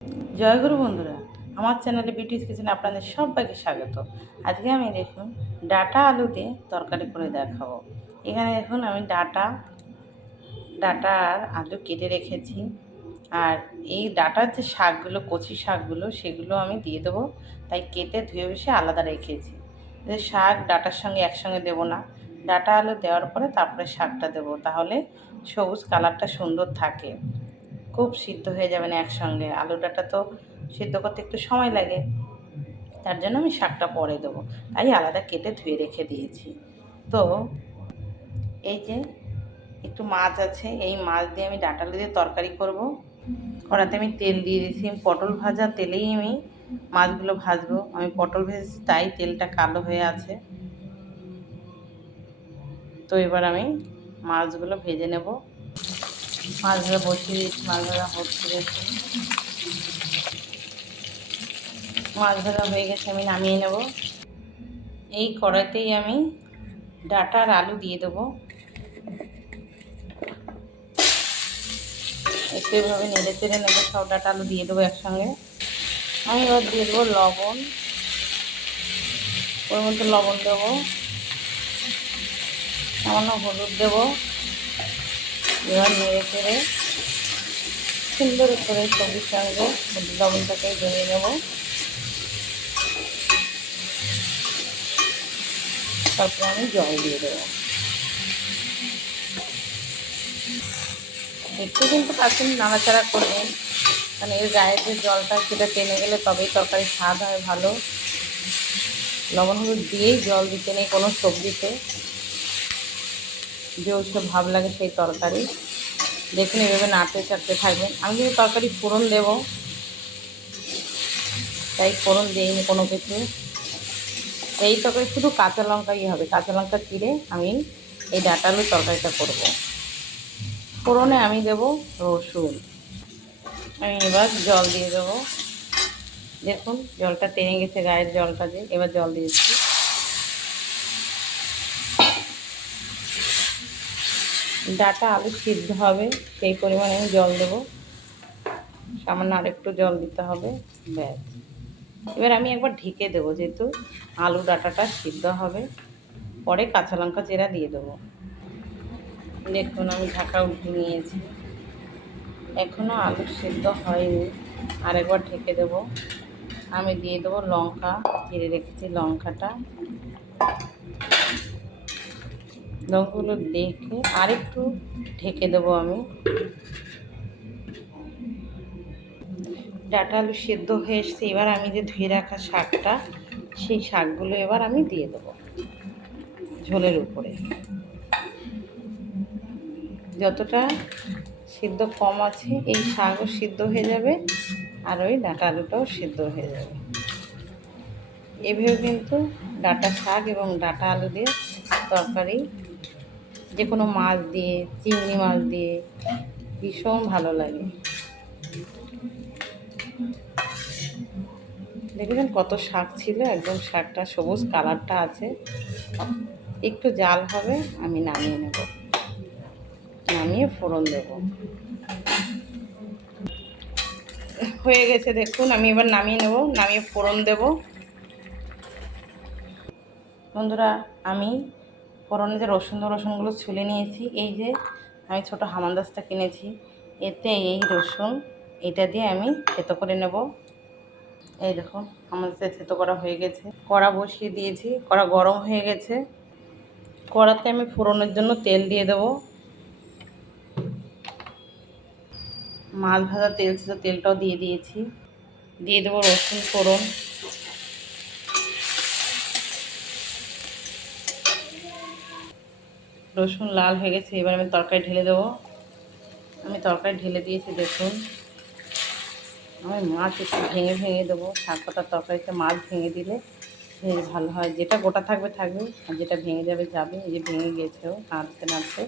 জয়গুরু বন্ধুরা, আমার চ্যানেলে বিউটিস কিচেনে আপনাদের সবাইকে স্বাগত। আজকে আমি দেখুন ডাটা আলু দিয়ে তরকারি করে দেখাবো। এখানে দেখুন আমি ডাটা আর আলু কেটে রেখেছি। আর এই ডাটার যে শাকগুলো, কচি শাকগুলো, সেগুলো আমি দিয়ে দেবো, তাই কেটে ধুয়ে বসে আলাদা রেখেছি। যে শাক ডাটার সঙ্গে একসঙ্গে দেবো না, ডাটা আলু দেওয়ার পরে তারপরে শাকটা দেবো, তাহলে সবুজ কালারটা সুন্দর থাকে। খুব সিদ্ধ হয়ে যাবে না একসঙ্গে, আলু ডাঁটা তো সিদ্ধ করতে একটু সময় লাগে, তার জন্য আমি শাকটা পরে দেবো, তাই আলাদা কেটে ধুয়ে রেখে দিয়েছি। তো এই যে একটু মাছ আছে, এই মাছ দিয়ে আমি ডাঁটা আলু দিয়ে তরকারি করব। কড়াতে আমি তেল দিয়ে দিয়েছি, পটল ভাজা তেলেই আমি মাছগুলো ভাজবো। আমি পটল ভেজেছি তাই তেলটা কালো হয়ে আছে। তো এবার আমি মাছগুলো ভেজে নেব। মাছগুলো বসিয়ে দিয়েছি, মাছ ভাজা হচ্ছে দেখুন। মাছ ভাজা হয়ে গেছে, আমি নামিয়ে নেব। এই কড়াইতেই আমি ডাঁটা আর আলু দিয়ে দেবো। একটু এভাবে নেড়ে চেড়ে নেবো, সব ডাঁটা আলু দিয়ে দেবো একসঙ্গে। আমি এবার দিয়ে দেবো লবণ, ওর মধ্যে লবণ দেবো, সামান্য হলুদ দেবো। এবার নেড়ে চেড়ে সুন্দর করে সবজির সঙ্গে হলুদ লবণটাকে জড়িয়ে নেবো। তারপরে আমি জল দিয়ে দেবো। একটু কিন্তু কাছে নাড়াচাড়া করবেন, কারণ এর গায়ে যে জলটা, সেটা টেনে গেলে তবেই তরকারির স্বাদ হয় ভালো। লবণ হলুদ দিয়েই জল দিতে নেই কোনো সবজিতে, যে ওইসব ভাব লাগে সেই তরকারি। দেখুন এভাবে নাড়তে চাড়তে থাকবেন। আমি যদি তরকারি ফোড়ন দেবো, তাই ফোড়ন দিইনি কোনো কিছু। এই তরকারি শুধু কাঁচা লঙ্কাই হবে, কাঁচা লঙ্কা চিড়ে আমি এই ডাঁটা আলুর তরকারিটা করব। ফোড়নে আমি দেবো রসুন। আমি এবার জল দিয়ে দেবো। দেখুন জলটা টেনে গেছে, গায়ের জলটা যে, এবার জল দিয়েছি। ডাঁটা আলু সিদ্ধ হবে সেই পরিমাণে আমি জল দেবো, সামান্য আরেকটু জল দিতে হবে, ব্যাস। এবার আমি একবার ঢেকে দেবো, যেহেতু আলু ডাঁটাটা সিদ্ধ হবে, পরে কাঁচা লঙ্কা চেরা দিয়ে দেবো। দেখুন আমি ঢাকা উঠিয়ে নিয়েছি, এখনও আলু সিদ্ধ হয়নি, আরেকবার ঢেকে দেবো। আমি দিয়ে দেবো লঙ্কা, চিড়ে রেখেছি লঙ্কাটা। লঙ্কাগুলো দেখে আরেকটু ঢেকে দেবো আমি। ডাঁটা আলু সেদ্ধ হয়ে এসছে, এবার আমি যে ধুয়ে রাখা শাকটা, সেই শাকগুলো এবার আমি দিয়ে দেবো ঝোলের উপরে। যতটা সিদ্ধ কম আছে, এই শাকও সিদ্ধ হয়ে যাবে আর ওই ডাঁটা আলুটাও সিদ্ধ হয়ে যাবে। এভাবে কিন্তু ডাঁটা শাক এবং ডাঁটা আলু দিয়ে তরকারি, যে কোনো মাছ দিয়ে, চিংড়ি মাছ দিয়ে ভীষণ ভালো লাগে। দেখবেন কত শাক ছিল, একদম শাকটা সবুজ কালারটা আছে। একটু জাল হবে, আমি নামিয়ে নেব, নামিয়ে ফোড়ন দেব। হয়ে গেছে দেখুন, আমি এবার নামিয়ে নেব, নামিয়ে ফোড়ন দেব। বন্ধুরা আমি ফোড়নে যে রসুনগুলো ছুলে নিয়েছি, এই যে আমি ছোটো হামানদিস্তা কিনেছি, এতে এই রসুন এটা দিয়ে আমি থেতো করে নেব। এই দেখুন হামানদিস্তা থেতো করা হয়ে গেছে। কড়া বসিয়ে দিয়েছি, কড়া গরম হয়ে গেছে। কড়াতে আমি ফোড়নের জন্য তেল দিয়ে দেব। মাছ ভাজা তেল ছিল, তেলটাও দিয়ে দিয়েছি। দিয়ে দেবো রসুন ফোড়ন। রসুন লাল হয়ে গেছে, এবার আমি তরকারি ঢেলে দেবো। আমি তরকারি ঢেলে দিয়েছি দেখুন। আমি মাছ একটু ভেঙে ভেঙে দেবো, শাক পাতার তরকারিতে মাছ ভেঙে দিলে বেশ ভালো হয়। যেটা গোটা থাকবে থাকবে, আর যেটা ভেঙে যাবে যাবে। এই যে ভেঙে গেছেও, নাড়তে নাড়তে,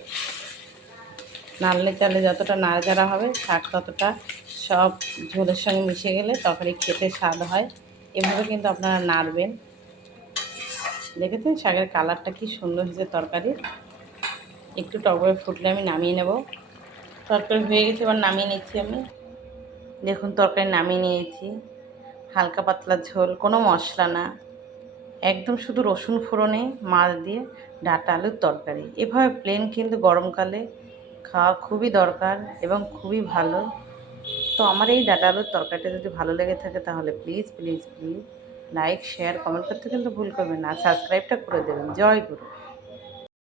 নাড়লে চালে যতটা নাড়াচাড়া হবে, শাক ততটা সব ঝোলের সঙ্গে মিশে গেলে তরকারি খেতে স্বাদ হয়। এভাবে কিন্তু আপনারা নাড়বেন। দেখেছেন শাকের কালারটা কি সুন্দর হয়েছে তরকারির। একটু টক করে ফুটলে আমি নামিয়ে নেব। তরকারি হয়ে গেছে, এবার নামিয়ে নিচ্ছি আমি। দেখুন তরকারি নামিয়ে নিয়েছি, হালকা পাতলা ঝোল, কোনো মশলা না, একদম শুধু রসুন ফোড়নে মাছ দিয়ে ডাঁটা আলুর তরকারি। এভাবে প্লেন কিন্তু গরমকালে খাওয়া খুবই দরকার এবং খুবই ভালো। তো আমার এই ডাঁটা আলুর তরকারিটা যদি ভালো লেগে থাকে তাহলে please please please like share comment করতে কিন্তু ভুল করবেন না, সাবস্ক্রাইবটা করে দেবেন। জয় গুরু।